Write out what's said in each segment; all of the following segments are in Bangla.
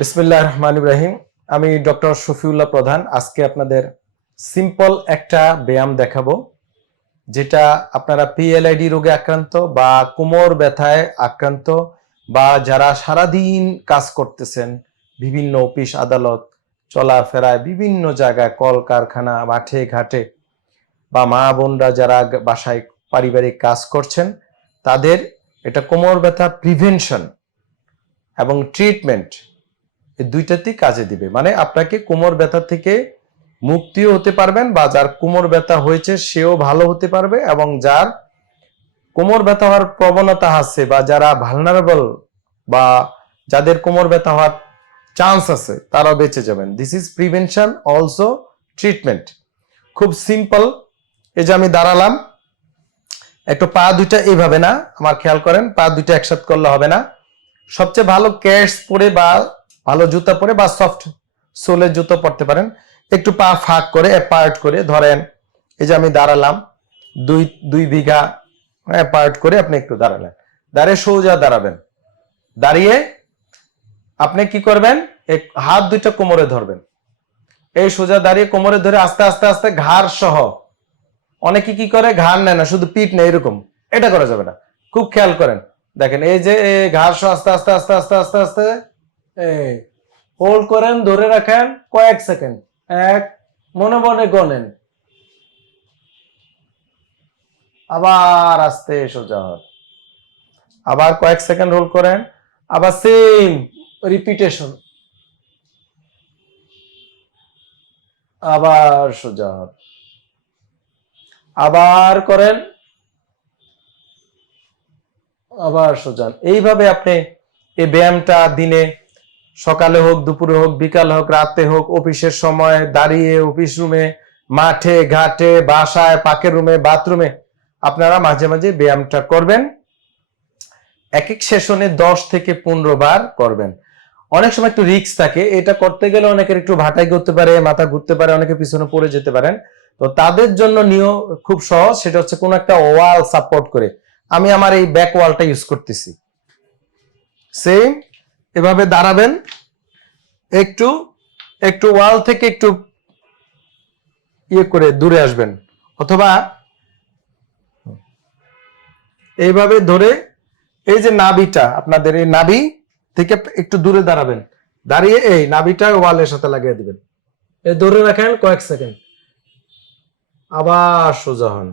বিসমিল্লাহ রহমান ইব্রাহিম আমি ডক্টর শফিউল্লাহ প্রধান। আজকে আপনাদের সিম্পল একটা ব্যায়াম দেখাবো, যেটা আপনারা পিএলআইডি রোগে আক্রান্ত বা কোমর ব্যথায় আক্রান্ত বা যারা সারাদিন কাজ করতেছেন, বিভিন্ন অফিস, আদালত, চলাফেরায়, বিভিন্ন জায়গায় কল কারখানা মাঠে ঘাটে, বা মা বোনরা যারা বাসায় পারিবারিক কাজ করছেন, তাদের এটা কোমর ব্যথা প্রিভেনশন এবং ট্রিটমেন্ট দুইটাতেই কাজে দিবে। মানে আপনাকে কোমর ব্যথা থেকে মুক্তিও হতে পারবেন বা যার কোমর ব্যথা হয়েছে সেও ভালো হতে পারবে এবং যার কোমর ব্যথা হওয়ার প্রবণতা আছে বা যারা ভালনারেবল বা যাদের কোমর ব্যথা হওয়ার চান্স আছে, তারাও বেঁচে যাবেন। This is prevention also treatment খুব সিম্পল এই যে আমি দাঁড়ালাম, একটু পা দুইটা এইভাবে না, আমার খেয়াল করেন, পা দুইটা একসাথে করলে হবে না। সবচেয়ে ভালো ক্যাশ পরে বা ভালো জুতা পরে বা সফট সোলের জুতো পরতে পারেন। একটু পা ফাঁক করে অ্যাপার্ট করে ধরেন, এই যে আমি দাঁড়ালাম, দুই দুই বিঘা অ্যাপার্ট করে আপনি একটু দাঁড়ালেন। দাঁড়িয়ে সোজা দাঁড়াবেন। দাঁড়িয়ে আপনি কি করবেন? হাত দুইটা কোমরে ধরবেন। এই সোজা দাঁড়িয়ে কোমরে ধরে আস্তে আস্তে আস্তে ঘাড় সহ অনেকে কি করে? ঘাড় নেয় না, শুধু পিঠ নেয় এরকম। এটা করা যাবে না। খুব খেয়াল করেন। দেখেন, এই যে ঘাড় সহ আস্তে আস্তে আস্তে আস্তে আস্তে আস্তে হোল্ড করেন, ধরে রাখেন, কয়েক সেকেন্ড এক, মনে মনে গনেন আবার আস্তে সোজা। হন আবার কয়েক সেকেন্ড হোল্ড করেন, আবার সেম রিপিটেশন আবার সোজা। হন আবার করেন, আবার সোজা। হন। এইভাবে আপনি এই ব্যায়ামটা দিনে সকালে হোক, দুপুরে হোক, বিকাল হোক, রাতে হোক, অফিসের সময় দাঁড়িয়ে, অফিস রুমে, মাঠে, ঘাটে, বাসায়, পাকের রুমে, বাথরুমে আপনারা মাঝে মাঝে ব্যায়ামটা করবেন। এক এক সেশনে দশ থেকে পনেরো বার করবেন। অনেক সময় একটু রিস্ক থাকে, এটা করতে গেলে অনেকের একটু ভাটাই করতে পারে, মাথা ঘুরতে পারে, অনেকে পিছনে পড়ে যেতে পারেন। তো তাদের জন্য নিয়ম খুব সহজ, সেটা হচ্ছে কোনো একটা ওয়াল সাপোর্ট করে। আমি আমার এই ব্যাক ওয়ালটা ইউজ করতেছি। সেম এভাবে দাঁড়াবেন। একটু একটু ওয়াল থেকে একটু ইয়ে করে দূরে আসবেন। অথবা এইভাবে ধরে এই যে নাভিটা, আপনাদের এই নাভি থেকে একটু দূরে দাঁড়াবেন। দাঁড়িয়ে এই নাভিটা ওয়ালের সাথে লাগিয়ে দিবেন। এই ধরে রাখেন কয়েক সেকেন্ড। আবার সোজা হন।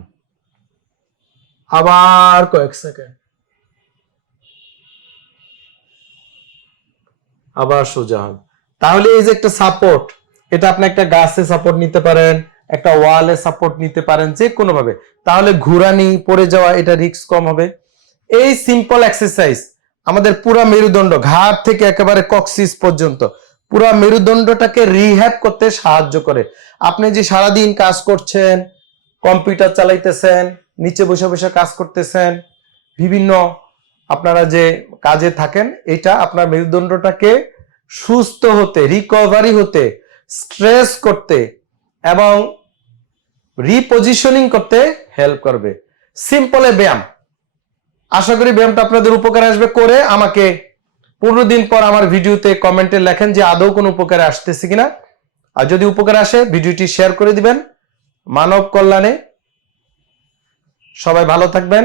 আবার কয়েক সেকেন্ড। আবার সোজা হন। তাহলে এই যে একটা সাপোর্ট এটা আপনি একটা গাছে সাপোর্ট নিতে পারেন, একটা ওয়ালে সাপোর্ট নিতে পারেন, যে কোনো ভাবে। তাহলে ঘুরানি, পড়ে যাওয়া, এটা রিস্ক কম হবে। এই সিম্পল এক্সারসাইজ আমাদের পুরা মেরুদণ্ড ঘাট থেকে একেবারে কক্সিস পর্যন্ত, পুরা মেরুদণ্ডটাকে রিহ্যাব করতে সাহায্য করে। আপনি যে সারাদিন কাজ করছেন কম্পিউটার চালাইতেছেন, নিচে বসে বসে কাজ করতেছেন, বিভিন্ন আপনারা যে কাজে থাকেন, এটা আপনার মেরুদণ্ডটাকে সুস্থ হতে রিকভারি হতে স্ট্রেস করতে এবং রিপজিশনিং করতে হেল্প করবে। সিম্পলে ব্যায়াম। আশা করি ব্যায়ামটা আপনাদের উপকারে আসবে। করে আমাকে পনেরো দিন পর আমার ভিডিওতে কমেন্টে লেখেন যে আদৌ কোনো উপকারে আসতেছে কিনা। আর যদি উপকারে আসে, ভিডিওটি শেয়ার করে দিবেন। মানব কল্যাণে। সবাই ভালো থাকবেন।